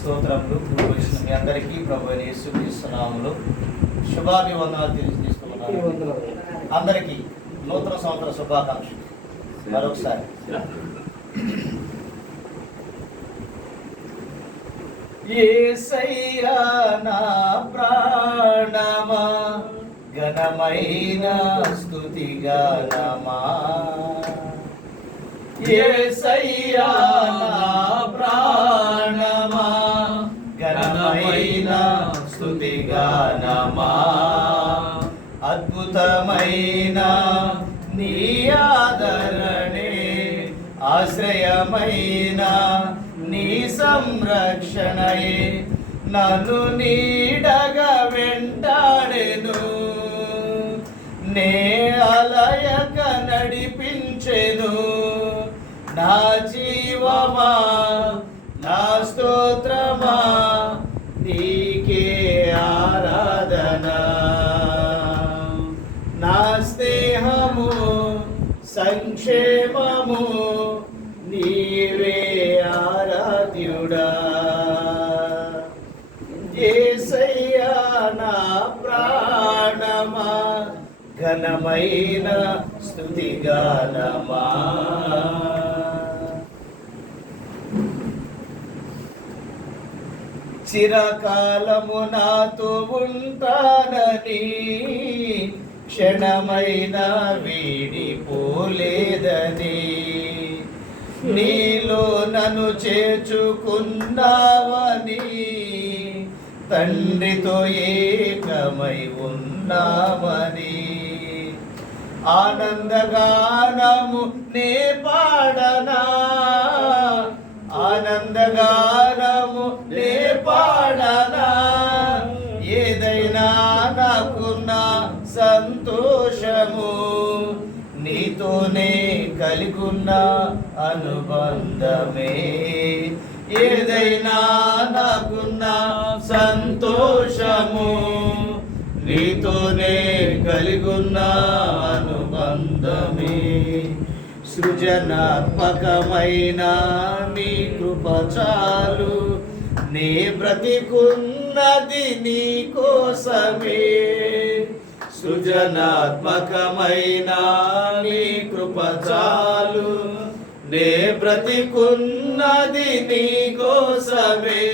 స్తోత్రములు. కూడి వచ్చిన మీ అందరికీ ప్రభు యేసుక్రీస్తు నామములో శుభాభివందనాలు తెలియజేస్తున్నాను. అందరికీ నూతన సంవత్సర శుభాకాంక్షలు మరొకసారి. యేసయ్యా నా ప్రాణమా ఘనమైన స్తుతిగానమా, యేసయ్యా నా ప్రాణమా ఘనమైన స్తుతిగానమా, అద్భుతమైన నీ ఆదరణే ఆశ్రయమైన నీ సంరక్షణయే నన్ను నీడగా వెంటాడెను, నే అలయక నడిపించెను. నా జీవమా నా స్తోత్రమా నీకే ఆరాధన, నా స్నేహము సంక్షేమము నీవే ఆరాధ్యుడా. యేసయ్యా నా ప్రాణమా ఘనమైన స్తుతిగానమా. చిరకాలము నాతో ఉంటానని క్షణమైన వీడిపోలేదని, నీలో నన్ను చేర్చుకున్నావని తండ్రితో ఏకమై ఉన్నామని, ఆనందగానము నే పాడనా, ఆనందగానము నే పాడనా, ఏదైనా నాకున్న సంతోషము నీతోనే కలిగున్న అనుబంధమే, ఏదైనా నాకున్న సంతోషము నీతోనే కలిగున్న అనుబంధమే. సృజనాత్మకమైన నీ కృప చాలు, నీ బ్రతికున్నది నీ కోసమే. సృజనాత్మకమైన నీ కృప చాలు, నే బ్రతికున్నది నీ కోసమే.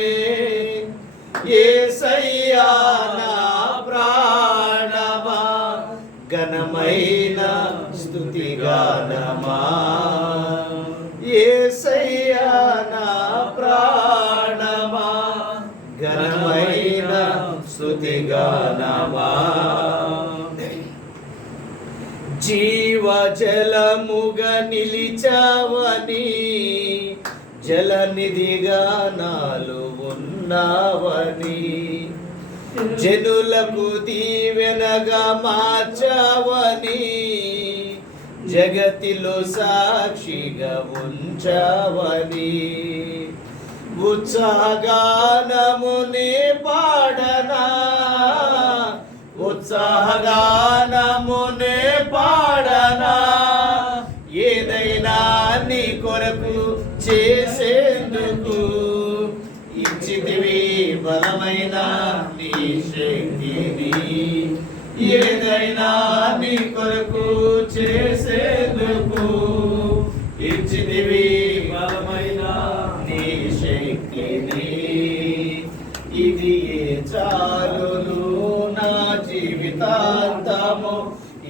యేసయ్యా నా ప్రాణమా ఘనమైన స్తుతిగానమా, యేసయ్యా నా ప్రాణమా ఘనమైన స్తుతిగానమా. జీవజలముగా నిలిచావని జలనిధిగా నాలో ఉన్నావని, జనులకు దీవెనగా మార్చావని జగతిలో సాక్షిగా ఉంచావని, ఉత్సాహగానమునే పాడనా, ఉత్సాహగానమునే పాడనా, ఏదైనా నీ కొరకు చేసేందుకు ఇచ్చితివి బలమైన నీ శక్తిని, ఏదైనా నీ కొరకు చేసేందుకు ఇచ్చితివి బలమైన నీ శక్తిని. ఇది చాలును నా జీవితాంతము,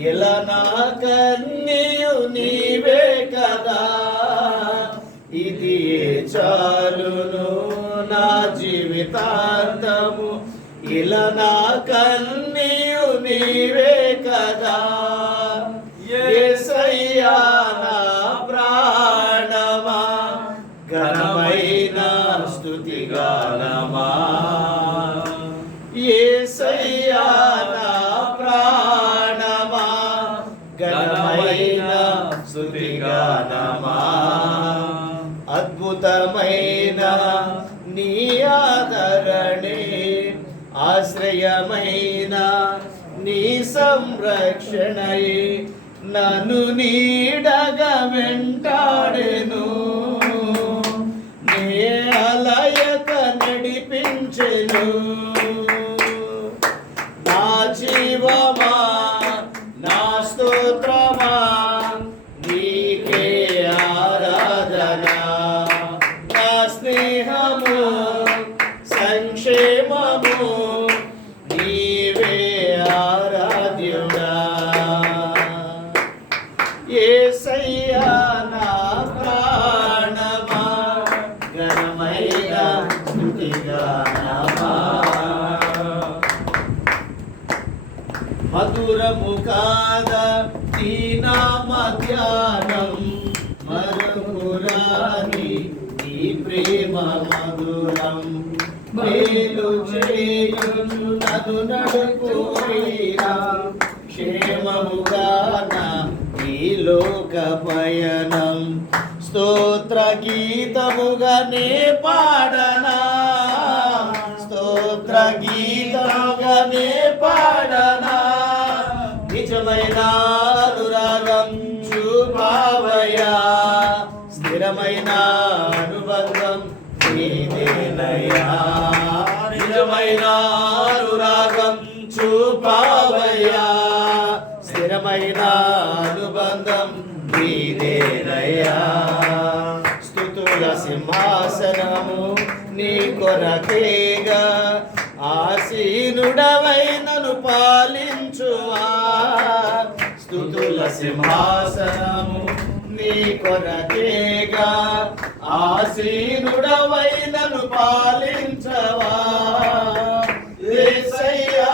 ఇలా నా కన్నీయు నీవే కదా. ఇది చాలును నా జీవితాంతము, ఇలా నా కన్నీయు నీవే కదా. యేసయ్యా నా ప్రాణమా ఘనమైన స్తుతిగానమా, యేసయ్యా నా ప్రాణమా ఘనమైన స్తుతిగానమా, అద్భుతమైన నీ ఆదరణే ఆశ్రయమైన నీ సంరక్షణయే నన్ను నీడగా వెంటాడెను, నే అలయక నడి ఉంచెను. నా జీవమా నా స్తోత్రమా నీకే ఆరాధన. నా స్నేహము సంక్షేమము నీవే ఆరాధ్యుడా. యేసయ్యా నా ప్రాణమా ఘనమైన స్తుతిగానమా. మధురము కాదా నీ నామ ధ్యానం, మరుపురాని నీ ప్రేమ మధురం. మేలు చేయుచు నన్ను నడుపునా, క్షేమముగాన ఈ లోక పయనం. స్తోత్ర గీతముగానే పాడనా, స్తోత్ర గీతముగానే పాడనా. నిజమైన అనురాగం చూపావయ్యా, స్థిరమైన అనుబంధం నీదేనయ్యా. నిజమైన అనురాగం చూపావయ్యా, స్థిరమైన అనుబంధం నీదేనయ్యా. స్తుతుల సింహాసనము నీ కొరకేగా, ఆసీనుడవై నన్ను పాలించువా. స్తుతుల సింహాసనము నీ కొరకేగా, ఆసీనుడవై నన్ను పాలించవా. యేసయ్యా